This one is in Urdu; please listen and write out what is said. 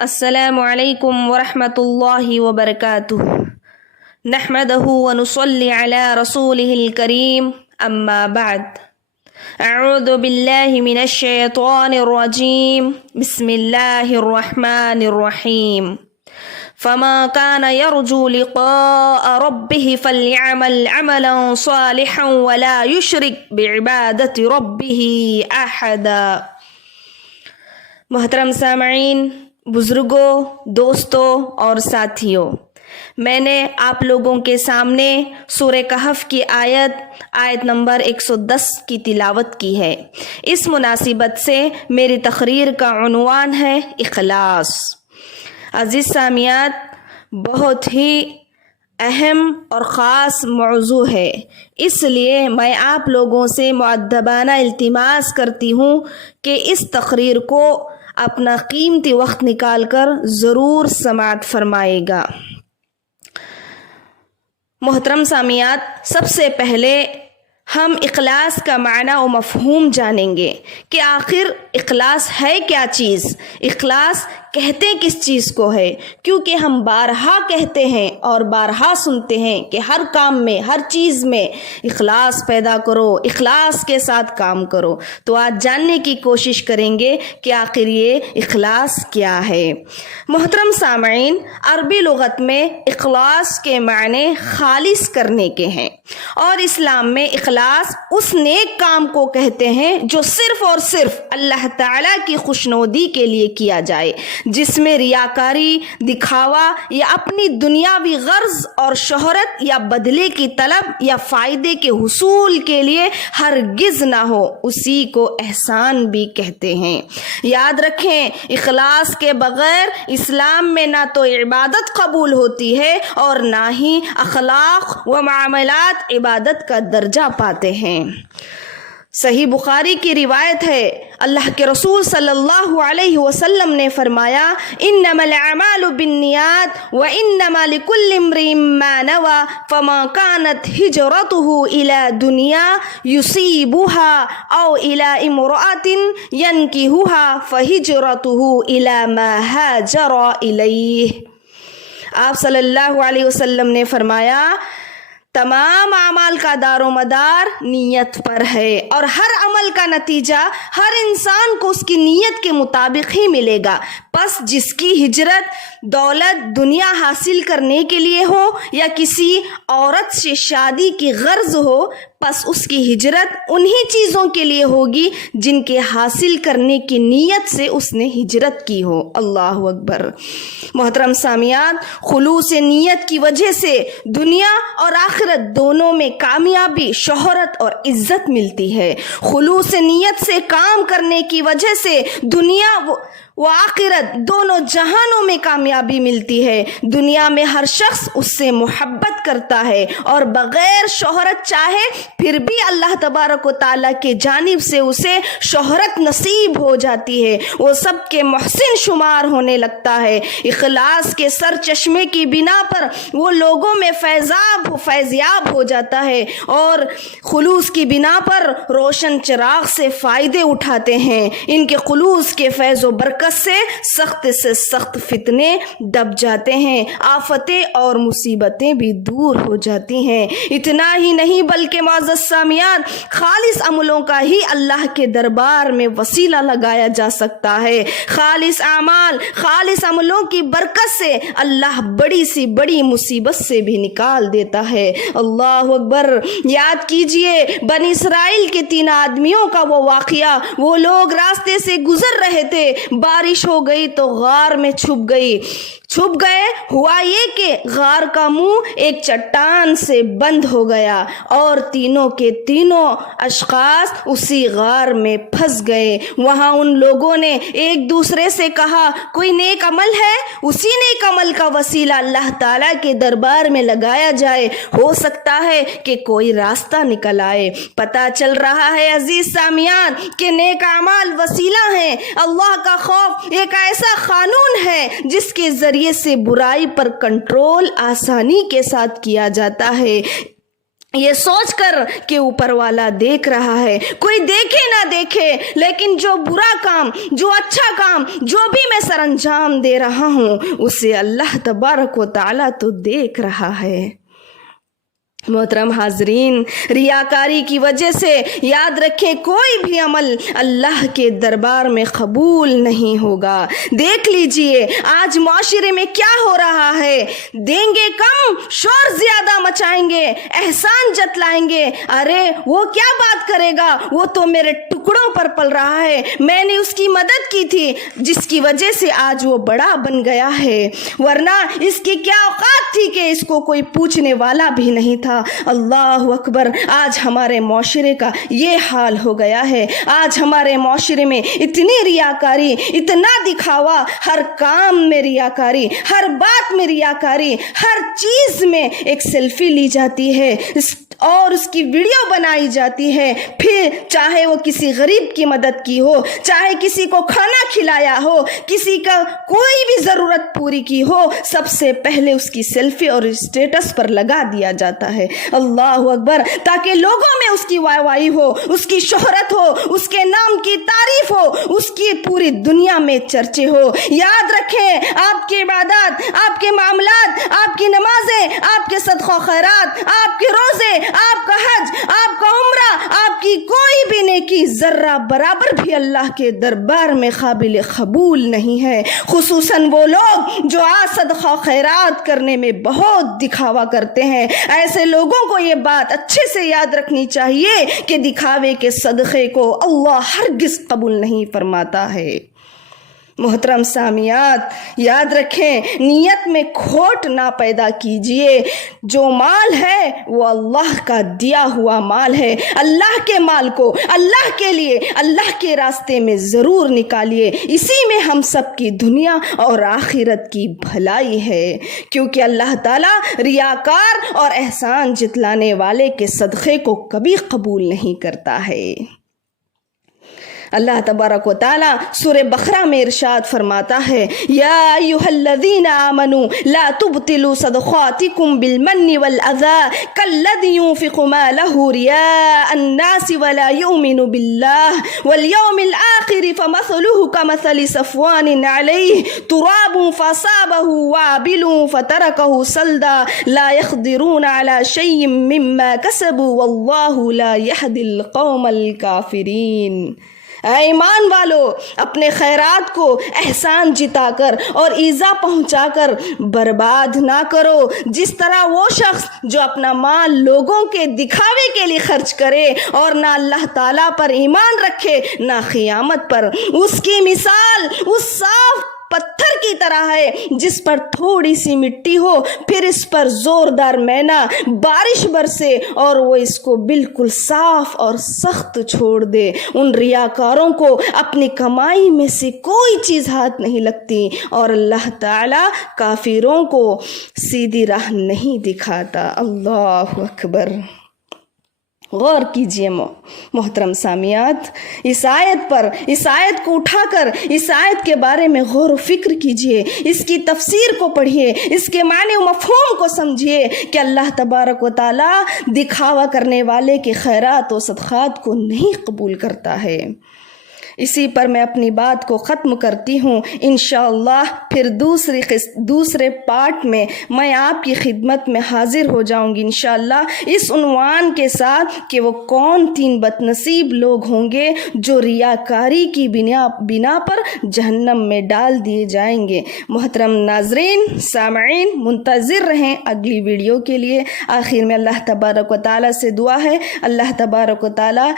السلام علیکم ورحمۃ اللہ وبرکاتہ نحمده ونصلي على رسوله الكريم اما بعد اعوذ باللہ من الشیطان الرجیم بسم اللہ الرحمن الرحیم فما كان يرجو لقاء ربه فليعمل عملا صالحا ولا يشرك بعبادة ربه احدا۔ محترم سامعین، بزرگوں، دوستوں اور ساتھیوں، میں نے آپ لوگوں کے سامنے سورہ کہف کی آیت نمبر 110 کی تلاوت کی ہے۔ اس مناسبت سے میری تقریر کا عنوان ہے اخلاص۔ عزیز سامعات، بہت ہی اہم اور خاص موضوع ہے، اس لیے میں آپ لوگوں سے مؤدبانہ التماس کرتی ہوں کہ اس تقریر کو اپنا قیمتی وقت نکال کر ضرور سماعت فرمائے گا۔ محترم سامعات، سب سے پہلے ہم اخلاص کا معنی و مفہوم جانیں گے کہ آخر اخلاص ہے کیا چیز، اخلاص کہتے کس چیز کو ہے، کیونکہ ہم بارہا کہتے ہیں اور بارہا سنتے ہیں کہ ہر کام میں، ہر چیز میں اخلاص پیدا کرو، اخلاص کے ساتھ کام کرو۔ تو آج جاننے کی کوشش کریں گے کہ آخر یہ اخلاص کیا ہے۔ محترم سامعین، عربی لغت میں اخلاص کے معنی خالص کرنے کے ہیں، اور اسلام میں اخلاص اس نیک کام کو کہتے ہیں جو صرف اور صرف اللہ تعالیٰ کی خوشنودی کے لیے کیا جائے، جس میں ریاکاری، دکھاوا یا اپنی دنیاوی غرض اور شہرت یا بدلے کی طلب یا فائدے کے حصول کے لیے ہرگز نہ ہو، اسی کو احسان بھی کہتے ہیں۔ یاد رکھیں، اخلاص کے بغیر اسلام میں نہ تو عبادت قبول ہوتی ہے اور نہ ہی اخلاق و معاملات عبادت کا درجہ پاتے ہیں۔ صحیح بخاری کی روایت ہے، اللہ کے رسول صلی اللہ علیہ وسلم نے فرمایا، انما الاعمال بالنیات وانما لكل امرئ ما نوى فما كانت هجرته الى دنیا يصيبها او الى امرأة ينكحها فهجرته الى ما هاجر الیہ۔ آپ صلی اللہ علیہ وسلم نے فرمایا، تمام اعمال کا دار و مدار نیت پر ہے، اور ہر عمل کا نتیجہ ہر انسان کو اس کی نیت کے مطابق ہی ملے گا۔ پس جس کی ہجرت دولت دنیا حاصل کرنے کے لیے ہو یا کسی عورت سے شادی کی غرض ہو، پس اس کی ہجرت انہی چیزوں کے لیے ہوگی جن کے حاصل کرنے کی نیت سے اس نے ہجرت کی ہو۔ اللہ اکبر۔ محترم سامعات، خلوص نیت کی وجہ سے دنیا اور آخرت دونوں میں کامیابی، شہرت اور عزت ملتی ہے۔ خلوص نیت سے کام کرنے کی وجہ سے دنیا و آخرت دونوں جہانوں میں کامیابی ملتی ہے۔ دنیا میں ہر شخص اس سے محبت کرتا ہے اور بغیر شہرت چاہے پھر بھی اللہ تبارک و تعالیٰ کے جانب سے اسے شہرت نصیب ہو جاتی ہے، وہ سب کے محسن شمار ہونے لگتا ہے۔ اخلاص کے سر چشمے کی بنا پر وہ لوگوں میں فیضیاب ہو جاتا ہے اور خلوص کی بنا پر روشن چراغ سے فائدے اٹھاتے ہیں۔ ان کے خلوص کے فیض و برکت سے سخت فتنے دب جاتے ہیں، آفتیں اور مصیبتیں بھی دور ہو جاتی ہیں۔ اتنا ہی نہیں بلکہ معزز سامعین، خالص عملوں کا ہی اللہ کے دربار میں وسیلہ لگایا جا سکتا ہے۔ خالص اعمال، خالص عملوں کی برکت سے اللہ بڑی سی بڑی مصیبت سے بھی نکال دیتا ہے۔ اللہ اکبر۔ یاد کیجئے بنی اسرائیل کے 3 آدمیوں کا وہ واقعہ۔ وہ لوگ راستے سے گزر رہے تھے، بارش ہو گئی تو غار میں چھپ گئے۔ ہوا یہ کہ غار کا منہ ایک چٹان سے بند ہو گیا اور تینوں کے تینوں اشخاص اسی غار میں پھنس گئے۔ وہاں ان لوگوں نے ایک دوسرے سے کہا، کوئی نیک عمل ہے؟ اسی نیک عمل کا وسیلہ اللہ تعالیٰ کے دربار میں لگایا جائے، ہو سکتا ہے کہ کوئی راستہ نکل آئے۔ پتہ چل رہا ہے عزیز سامعین کہ نیک اعمال وسیلہ ہیں۔ اللہ کا خوف ایک ایسا قانون ہے جس کے ذریعے سے برائی پر کنٹرول آسانی کے ساتھ کیا جاتا ہے۔ یہ سوچ کر کہ اوپر والا دیکھ رہا ہے، کوئی دیکھے نہ دیکھے، لیکن جو برا کام، جو اچھا کام، جو بھی میں سر انجام دے رہا ہوں، اسے اللہ تبارک و تعالیٰ تو دیکھ رہا ہے۔ محترم حاضرین، ریاکاری کی وجہ سے یاد رکھیں کوئی بھی عمل اللہ کے دربار میں قبول نہیں ہوگا۔ دیکھ لیجئے آج معاشرے میں کیا ہو رہا ہے، دیں گے کم، شور زیادہ مچائیں گے، احسان جتلائیں گے، ارے وہ کیا بات کرے گا، وہ تو میرے ٹکڑوں پر پل رہا ہے، میں نے اس کی مدد کی تھی جس کی وجہ سے آج وہ بڑا بن گیا ہے، ورنہ اس کی کیا اوقات تھی کہ اس کو کوئی پوچھنے والا بھی نہیں تھا۔ اللہ اکبر، آج ہمارے معاشرے کا یہ حال ہو گیا ہے۔ آج ہمارے معاشرے میں اتنی ریاکاری، اتنا دکھاوا، ہر کام میں ریاکاری، ہر بات میں ریاکاری، ہر چیز میں ایک سیلفی لی جاتی ہے اور اس کی ویڈیو بنائی جاتی ہے، پھر چاہے وہ کسی غریب کی مدد کی ہو، چاہے کسی کو کھانا کھلایا ہو، کسی کا کوئی بھی ضرورت پوری کی ہو، سب سے پہلے اس کی سیلفی اور اسٹیٹس پر لگا دیا جاتا ہے۔ اللہ اکبر، تاکہ لوگوں میں اس کی وائی ہو، اس کی شہرت ہو، اس کے نام کی تعریف ہو، اس کی پوری دنیا میں چرچے ہو۔ یاد رکھیں آپ کی عبادات، آپ کے معاملات، آپ کی نمازیں، آپ کے صدقہ و خیرات، آپ کے روزے، آپ کا حج، آپ کا عمرہ، آپ کی کوئی بھی نیکی ذرہ برابر بھی اللہ کے دربار میں قابل قبول نہیں ہے۔ خصوصاً وہ لوگ جو آج صدقہ و خیرات کرنے میں بہت دکھاوا کرتے ہیں، ایسے لوگوں کو یہ بات اچھے سے یاد رکھنی چاہیے کہ دکھاوے کے صدقے کو اللہ ہرگز قبول نہیں فرماتا ہے۔ محترم سامعات، یاد رکھیں نیت میں کھوٹ نہ پیدا کیجیے۔ جو مال ہے وہ اللہ کا دیا ہوا مال ہے، اللہ کے مال کو اللہ کے لیے، اللہ کے راستے میں ضرور نکالیے، اسی میں ہم سب کی دنیا اور آخرت کی بھلائی ہے، کیونکہ اللہ تعالیٰ ریاکار اور احسان جتلانے والے کے صدقے کو کبھی قبول نہیں کرتا ہے۔ اللہ تبارک و تعالیٰ سورہ بقرہ میں ارشاد فرماتا ہے، یا ایھا الذین آمنوا لا تبطلوا صدقاتکم بالمن والاذی کالذی ينفق مالہ رئاء الناس ولا یؤمن باللہ والیوم الآخر فمثلہ کمثل صفوان علیہ تراب فاصابہ وابل فترکہ صلدا لا یقدرون علی شیء مما کسبوا واللہ لا یہدی القوم الکافرین۔ اے ایمان والو، اپنے خیرات کو احسان جتا کر اور ایذا پہنچا کر برباد نہ کرو، جس طرح وہ شخص جو اپنا مال لوگوں کے دکھاوے کے لیے خرچ کرے اور نہ اللہ تعالیٰ پر ایمان رکھے نہ قیامت پر، اس کی مثال اس صاف پتھر کی طرح ہے جس پر تھوڑی سی مٹی ہو، پھر اس پر زوردار مینا بارش برسے اور وہ اس کو بالکل صاف اور سخت چھوڑ دے۔ ان ریاکاروں کو اپنی کمائی میں سے کوئی چیز ہاتھ نہیں لگتی اور اللہ تعالیٰ کافروں کو سیدھی راہ نہیں دکھاتا۔ اللہ اکبر۔ غور کیجئے محترم سامعات، اس آیت کو اٹھا کر اس آیت کے بارے میں غور و فکر کیجئے، اس کی تفسیر کو پڑھیے، اس کے معنی و مفہوم کو سمجھیے کہ اللہ تبارک و تعالیٰ دکھاوا کرنے والے کے خیرات و صدقات کو نہیں قبول کرتا ہے۔ اسی پر میں اپنی بات کو ختم کرتی ہوں۔ انشاءاللہ پھر دوسرے پارٹ میں میں آپ کی خدمت میں حاضر ہو جاؤں گی انشاءاللہ، اس عنوان کے ساتھ کہ وہ کون 3 بدنصیب لوگ ہوں گے جو ریاکاری کی بنا پر جہنم میں ڈال دیے جائیں گے۔ محترم ناظرین، سامعین، منتظر رہیں اگلی ویڈیو کے لیے۔ آخر میں اللہ تبارک و تعالیٰ سے دعا ہے، اللہ تبارک و تعالیٰ